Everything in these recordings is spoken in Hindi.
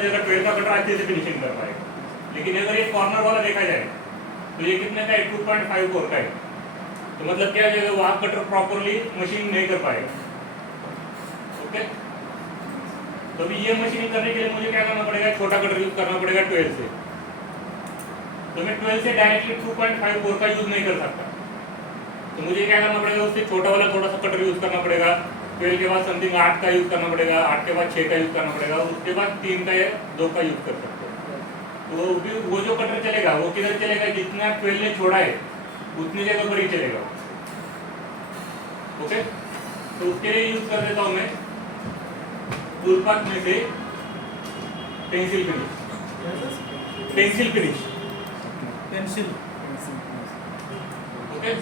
जगह 12 का कटर अच्छे से फिनिशिंग कर पाएगा। लेकिन अगर ये कॉर्नर वाला देखा जाए तो ये कितने का है, 2.54 का है। तो मतलब क्या हो जाएगा, वहां कटर प्रॉपरली मशीनिंग नहीं कर पाएगा। ओके, तो अभी ये मशीनिंग करने के लिए मुझे क्या करना पड़ेगा, छोटा कटर यूज करना पड़ेगा 12 से। तो मैं 12 से डायरेक्टली 2.54 का यूज नहीं कर सकता, तो मुझे क्या करना पड़ेगा, उससे छोटा वाला थोड़ा सा कटर यूज करना पड़ेगा। 12 के बाद समथिंग 8 का यूज करना पड़ेगा, 8 के बाद 6 का यूज करना पड़ेगा, और उसके बाद 3 का या 2 का यूज कर सकते हो। तो वो जो कटर चलेगा वो किधर चलेगा, जितना 12 ने छोड़ा है उतनी जगह पर ही चलेगा। ओके, तो उसके लिए यूज कर देता हूं मैं टूल पाथ में से pencil finish. Pencil finish, pencil. Okay,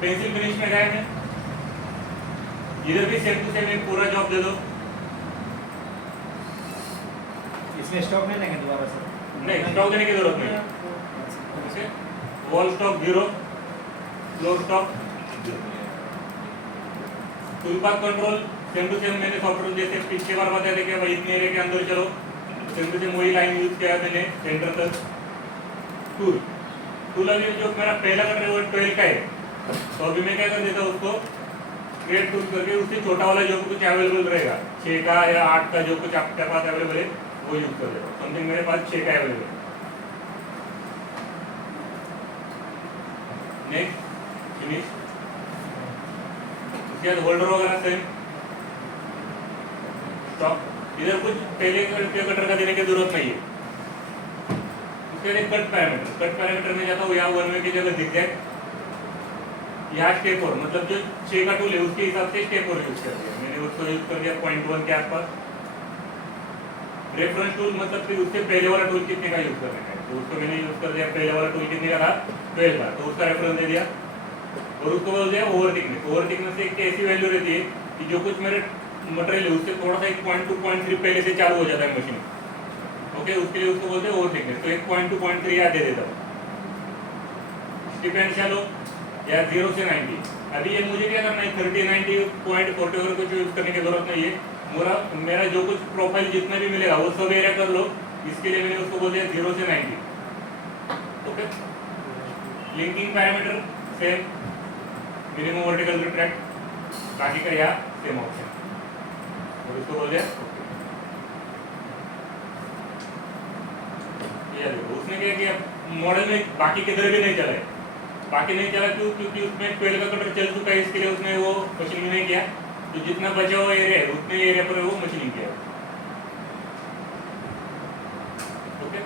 pencil finish में गया मैं, इधर भी सेम टू सेम एक पूरा जॉब दे दो। इसमें स्टॉक नहीं लेंगे दोबारा सर? नहीं, स्टॉक देने की जरूरत नहीं। Okay, wall stock 0, floor stock 0। Tool path control same to same मैंने सॉफ्टवेयर जैसे पिछले बार बताया था कि भाई इतने एरिया के अंदर चलो, सेम टू सेम वही लाइन यूज किया मैंने सेंटर तक। टूल अभी जो मेरा पहला कटर है वो 12 का है, तो अभी मैं क्या कर देता हूँ, उसको क्रिएट टूल करके उससे छोटा वाला जो कुछ अवेलेबल रहेगा 6 का या 8 का जो कुछ आपके पास अवेलेबल है वो यूज कर देता हूँ। समथिंग मेरे पास 6 का अवेलेबल है। नेक्स्ट फिनिश, उसके बाद होल्डर वगैरह सेम स्टॉक। इधर कुछ पहले कटर का देने की जरूरत नहीं है। उसके बाद कट पैरामीटर, कट पैरामीटर में जाता हूँ, यहाँ 1 वे की जगह zigzag, यहाँ स्टेप 4 मतलब जो 6 का टूल है उसके हिसाब से स्टेप 4 यूज कर दिया मैंने, उसको यूज कर दिया 0.1 के आसपास। रेफरेंस टूल मतलब फिर उससे पहले वाला टूल कितने का यूज करने का है, तो उसको मैंने यूज कर दिया, पहले वाला टूल कितने का था 12 का, तो उसका रेफरेंस दे दिया। और उसको बोल दिया ओवर थिकनेस। ओवर थिकनेस एक ऐसी वैल्यू रहती है कि जो कुछ मेरे मटेरियल है उससे थोड़ा सा 1.2 0.3 पहले से चालू हो जाता है मशीन। ओके, उसके लिए उसको बोलते हैं ओवर थिकनेस। तो 1.2 0.3 याद दे देता हूँ। स्टिप एंड शैलो या 0 से 90। अभी ये मुझे क्या करना है, 30, 90, 0.40 वगैरह कुछ यूज करने की जरूरत नहीं है। मेरा जो कुछ प्रोफाइल जितना भी मिलेगा वो सब एरिया कर लो। इसके लिए मैंने उसको बोल दिया 0 से 90। Okay, linking parameter same, minimum vertical retract, बाकी का यहाँ सेम ऑप्शन, और उसको बोल दिया ये देखो। उसने क्या किया, मॉडल में बाकी किधर भी नहीं चला है। बाकी नहीं चला क्यों, क्योंकि उसमें 12 का कटर चल चुका है, इसके लिए उसने वो मशीनिंग नहीं किया। तो जितना बचा हुआ एरिया है उतने एरिया पर वो मशीनिंग किया। ओके,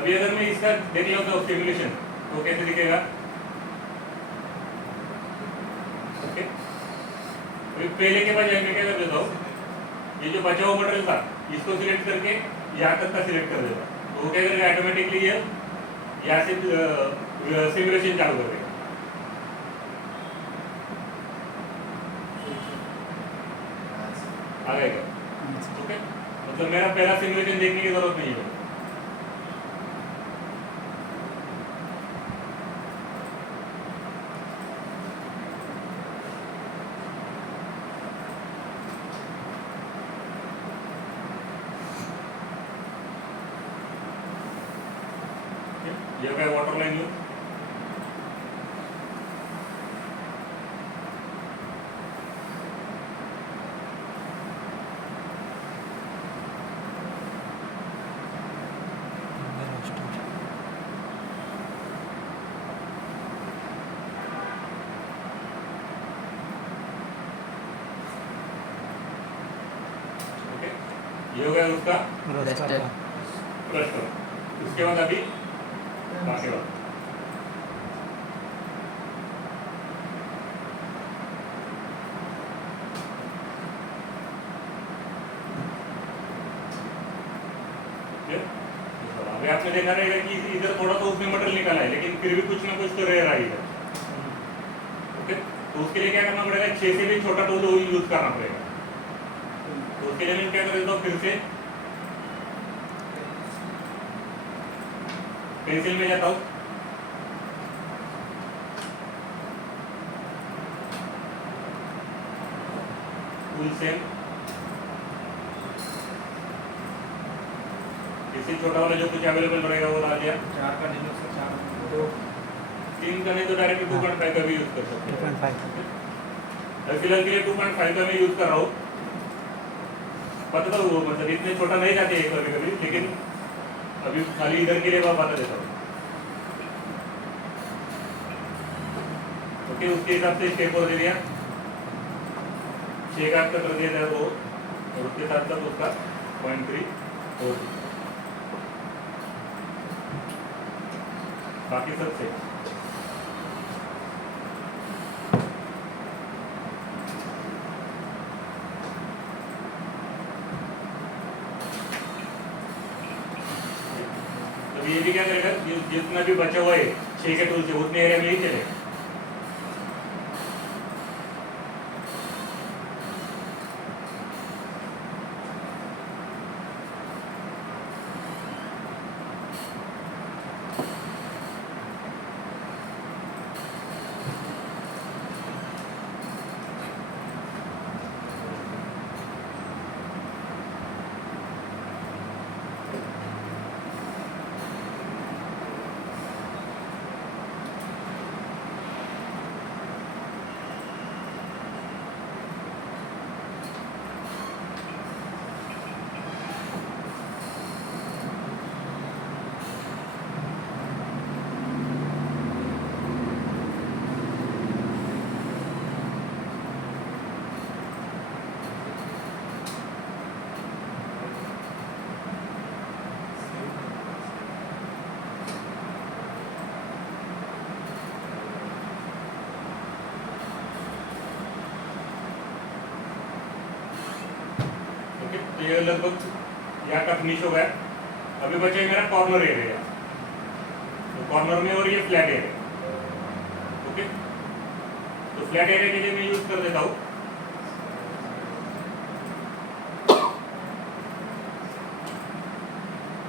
अभी अगर मैं इसका देख लेता हूँ सिमुलेशन तो कैसे दिखेगा। ओके, अभी पहले के बजाय मैं क्या कर देता हूँ, ये जो बचा हुआ मटेरियल था इसको सिलेक्ट करके यहाँ तक का सिलेक्ट कर देता, तो वो क्या करेगा ऑटोमेटिकली ये यहाँ से सिमुलेशन चालू कर देगा। आ गएगा। ओके, मतलब मेरा पहला सिमुलेशन देखने की जरूरत नहीं है। ये हो गया वाटर लाइन यूज। ये हो गया उसका रस्टर। उसके बाद अभी बाकी बात अभी आपने देखा रहेगा कि इधर थोड़ा तो उसने मटेरियल निकाला है, लेकिन फिर भी कुछ ना कुछ तो रह रहा है इधर। ओके, तो उसके लिए क्या करना पड़ेगा, 6 से भी छोटा टूल यूज करना पड़ेगा। तो उसके लिए मैं क्या कर देता हूँ, फिर से पेंसिल में जाता हूँ, टूल सेम, इससे छोटा वाला जो कुछ अवेलेबल रहेगा वो डाल दिया। 4 का डिलक्स है, 4 2 3 का नहीं तो डायरेक्ट 2.5 का भी यूज कर सकते हैं। 2.5 अभी फिलहाल के लिए 2.5 का मैं यूज कर रहा हूँ। पता था वो मतलब इतने छोटा नहीं जाते हैं कभी कभी, लेकिन अभी खाली इधर के लिए मैं बता देता हूँ। ओके, उसके हिसाब से शेप और दे दिया, 6 का कर दिया था वो, और उसके साथ साथ उसका 0.3 और बाकी सब से तो ये भी क्या करेगा, जितना भी बचा हुआ है 6 के टूल से उतने एरिया में ही चलेगा। तो ये लगभग यहाँ का फिनिश हो गया। अभी बचे मेरा कॉर्नर एरिया, तो कॉर्नर में और ये फ्लैट एरिया। ओके, तो फ्लैट एरिया के लिए मैं यूज कर देता हूँ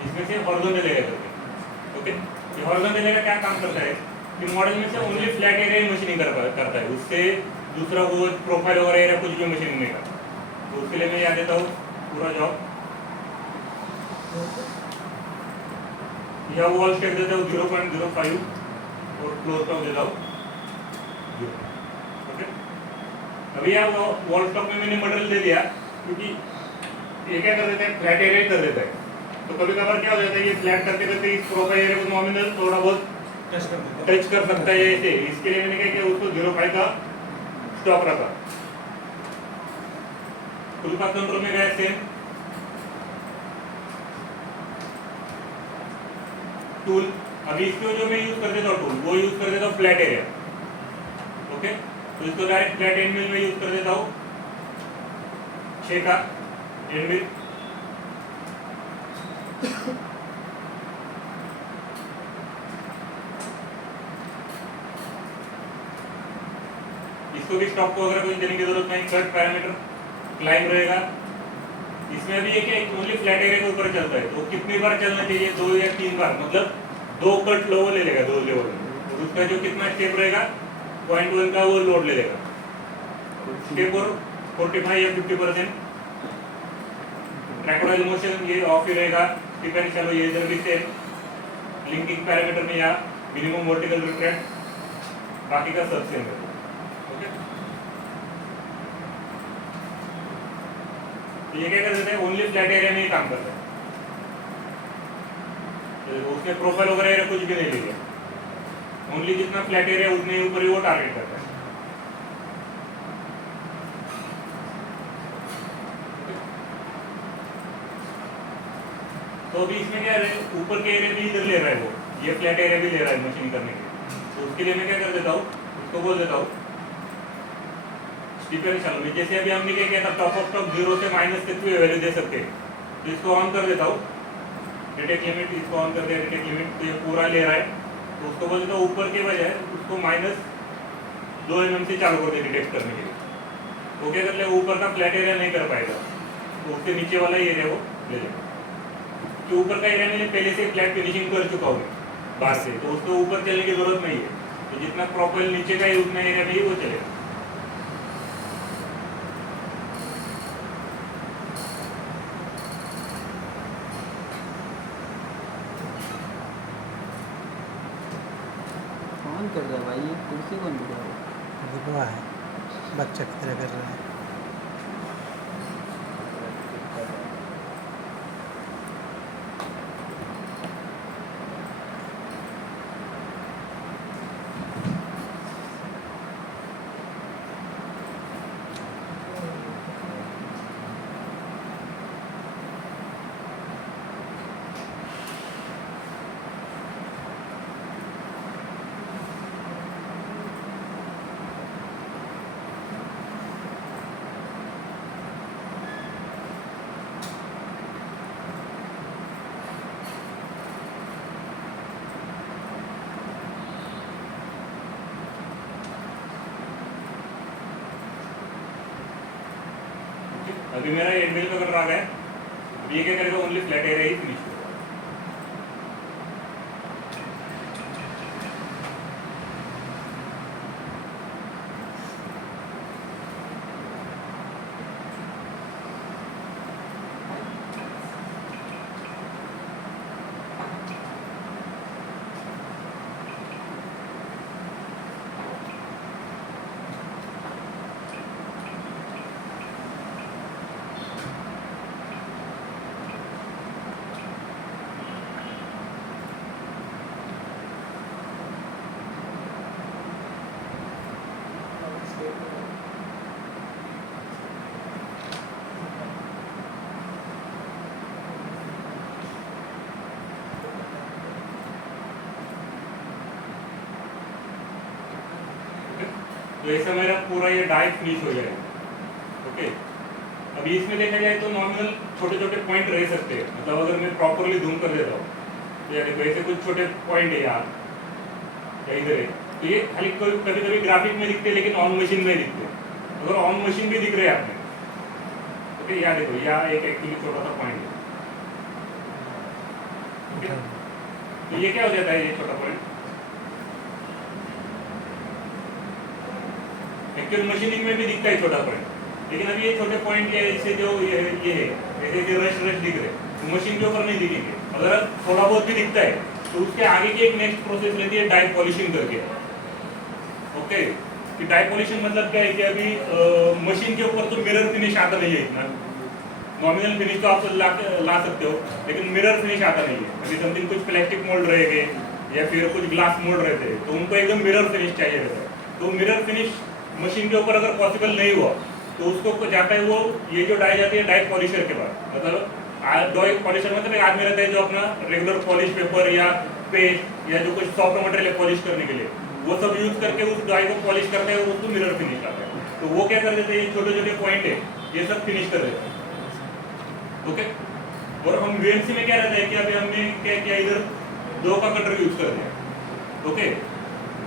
इसमें से हॉरिजॉन्टल एरिया करके। ओके, ये हॉरिजॉन्टल एरिया क्या काम करता है कि मॉडल में से ओनली फ्लैट एरिया मशीनिंग करता है, उससे दूसरा वो प्रोफाइल वगैरह एरिया कुछ भी मशीनिंग नहीं करता। तो उसके लिए मैं याद देता हूँ पूरा जॉब। यह वॉल स्टेक देता हूँ 0.05 और क्लोज टॉप देता हूँ 0। ओके, अभी यह वॉल स्टॉक में मैंने मटेरियल दे दिया, क्योंकि ये क्या कर देता है, फ्लैट एरिया कर देता है। तो कभी कभार क्या हो जाता है, ये फ्लैट करते करते इस प्रोफाइल एरिया को नॉमिनल थोड़ा बहुत टच कर सकता है ऐसे। इसके लिए मैंने क्या किया, उसको 0.5 का स्टॉक रखा। टूल पाथ कंट्रोल में गया सेम टूल। अभी इसको जो मैं यूज कर देता हूँ टूल, वो यूज कर देता हूँ फ्लैट एरिया। ओके, तो इसको डायरेक्ट फ्लैट एंड मिल में यूज कर देता हूँ 6 का एंड मिल। इसको भी स्टॉक को अगर कोई देने की जरूरत नहीं, कट पैरामीटर क्लाइंब रहेगा। इसमें भी ये ओनली फ्लैट एरिया के ऊपर चलता है, तो कितनी बार चलना चाहिए, 2 या 3 बार, मतलब 2 कट लोवर ले लेगा 2 लेवल में, और उसका जो कितना स्टेप रहेगा 0.1 का वो लोड ले लेगा। स्टेप और 45 या 50%। ट्रैक्टोरल मोशन ये ऑफ ही रहेगा, डिपेंड। चलो ये इधर भी सेम लिंकिंग पैरामीटर में या मिनिमम वर्टिकल रिट्रैक्ट, बाकी का सब सेम है। तो ये क्या कर देते हैं, ओनली फ्लैट एरिया में ही काम करता है। तो उसमें प्रोफाइल वगैरह कुछ भी नहीं लेगा, ओनली जितना फ्लैट एरिया उतने ही ऊपर ही वो टारगेट करता है। तो अभी इसमें क्या है, ऊपर के एरिया भी इधर ले रहा है वो, ये फ्लैट एरिया भी ले रहा है मशीन करने के लिए। तो उसके लिए मैं क्या कर देता हूँ, उसको बोल देता हूँ डिफरेंशियल में। जैसे अभी हमने क्या किया था, टॉप ऑफ टॉप 0 से माइनस तक भी वैल्यू दे सकते हैं। तो इसको ऑन कर देता हूँ, डिटेक्ट लिमिट, इसको ऑन कर दिया डिटेक्ट लिमिट, तो ये पूरा ले रहा है। तो उसको बोल देता हूँ ऊपर के बजाय उसको -2 mm से चालू कर दे डिटेक्ट करने के लिए। वो क्या कर ले, ऊपर का फ्लैट एरिया नहीं कर पाएगा, तो उससे नीचे वाला एरिया वो ले लेगा। कि ऊपर का एरिया मैंने पहले से फ्लैट फिनिशिंग कर चुका हूँ बाहर से, तो उसको ऊपर चलने की जरूरत नहीं है। तो जितना प्रोफाइल नीचे का है उतना एरिया में ही वो चलेगा। बंद कर दिया भाई, ये कुर्सी कौन बिठा रहा है? वो है बच्चा की तरह कर रहा है। अभी मेरा एंड मिल का कटर आ गया है। अब ये क्या करेगा, ओनली फ्लैट एरिया ही फिनिश होगा। तो ऐसा मेरा पूरा ये डाई फिनिश हो जाएगा। ओके, अभी इसमें देखा जाए तो नॉर्मल छोटे छोटे पॉइंट रह सकते हैं। मतलब अगर मैं प्रॉपरली जूम कर देता हूँ तो यार देखो ऐसे कुछ छोटे पॉइंट है यार या इधर है, तो ये खाली कभी कभी ग्राफिक में दिखते हैं लेकिन ऑन मशीन में दिखते हैं। अगर ऑन मशीन भी दिख रहे हैं आपने, ओके, यहाँ देखो यहाँ एक एक्चुअली छोटा सा पॉइंट है। ओके, तो ये क्या हो जाता है, ये छोटा पॉइंट एक्चुअल मशीनिंग में भी दिखता है छोटा पॉइंट, लेकिन अभी ये छोटे पॉइंट के ऐसे जो ये है ऐसे रश दिख रहे हैं, मशीन के ऊपर नहीं दिखेंगे। अगर थोड़ा बहुत भी दिखता है तो उसके आगे की एक नेक्स्ट प्रोसेस रहती है डाई पॉलिशिंग करके। ओके, कि डाई पॉलिशिंग मतलब क्या है कि अभी मशीन के ऊपर तो मिरर फिनिश आता नहीं है इतना। नॉमिनल फिनिश तो आप ला सकते हो लेकिन मिरर फिनिश आता नहीं है। अभी समथिंग कुछ प्लास्टिक मोल्ड रहेंगे या फिर कुछ ग्लास मोल्ड रहते हैं तो उनको एकदम मिरर फिनिश चाहिए रहता है। तो मिरर फिनिश मशीन के ऊपर अगर पॉसिबल नहीं हुआ तो उसको जाता है वो ये जो डाई जाती है डाई पॉलिशर के बाद। मतलब डाई पॉलिशर मतलब एक आदमी रहता है जो अपना रेगुलर पॉलिश पेपर या पेस्ट या जो कुछ सॉफ्ट मटेरियल है पॉलिश करने के लिए वो सब यूज करके उस डाई को पॉलिश करते हैं और उसको मिरर फिनिश आता है। तो वो क्या कर देते हैं, ये छोटे छोटे पॉइंट है ये सब फिनिश कर देते हैं। ओके, और हम वीएमसी में क्या रहता है कि अभी हमने क्या किया, इधर 2 का कटर यूज कर दिया। ओके,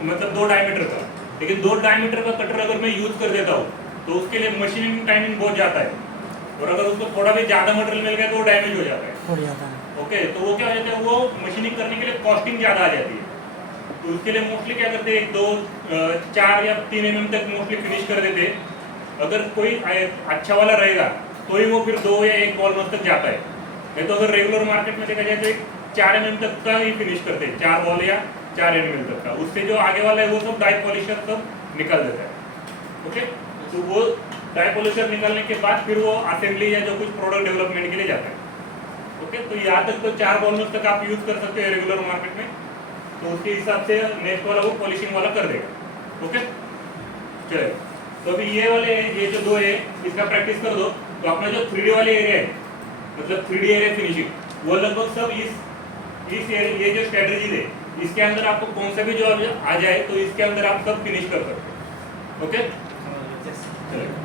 मतलब 2 डायमीटर का, लेकिन 2 डायमीटर का कटर अगर मैं यूज कर देता हूँ तो उसके लिए मशीनिंग टाइमिंग बहुत जाता है और अगर उसको थोड़ा भी ज्यादा मटेरियल मिल गया तो वो डैमेज हो जाता है। हो जाता है। ओके, तो वो क्या हो जाता है, वो मशीनिंग करने के लिए कॉस्टिंग ज्यादा आ जाती है। तो उसके लिए मोस्टली क्या करते हैं, 2, 4 या 3 mm तक मोस्टली फिनिश कर देते। अगर कोई अच्छा वाला रहेगा तो ही वो फिर 2 या 1 बॉल तक जाता है। नहीं तो अगर रेगुलर मार्केट में देखा जाए तो 4 mm तक का ही फिनिश करते हैं, 4 बॉल या 4 mm तक का। उससे जो आगे वाला है वो सब डाई पॉलिशर सब निकल देता है। ओके, तो वो डाई पॉलिशर निकालने के बाद फिर वो असेंबली या जो कुछ प्रोडक्ट डेवलपमेंट के लिए जाता है। ओके, तो यहाँ तक तो 4 बॉल तक आप यूज कर सकते हैं रेगुलर मार्केट में। तो उसके हिसाब से नेक्स्ट वाला वो पॉलिशिंग वाला कर देगा। ओके, चलिए, तो अभी ये वाले ये जो 2 है इसका प्रैक्टिस कर दो। तो अपना जो 3D वाले एरिया है मतलब 3D एरिया फिनिशिंग वो लगभग सब इस ये जो स्ट्रेटजी है इसके अंदर आपको कौन सा भी जो आ जाए तो इसके अंदर आप सब फिनिश कर सकते हो। ओके, चलिए।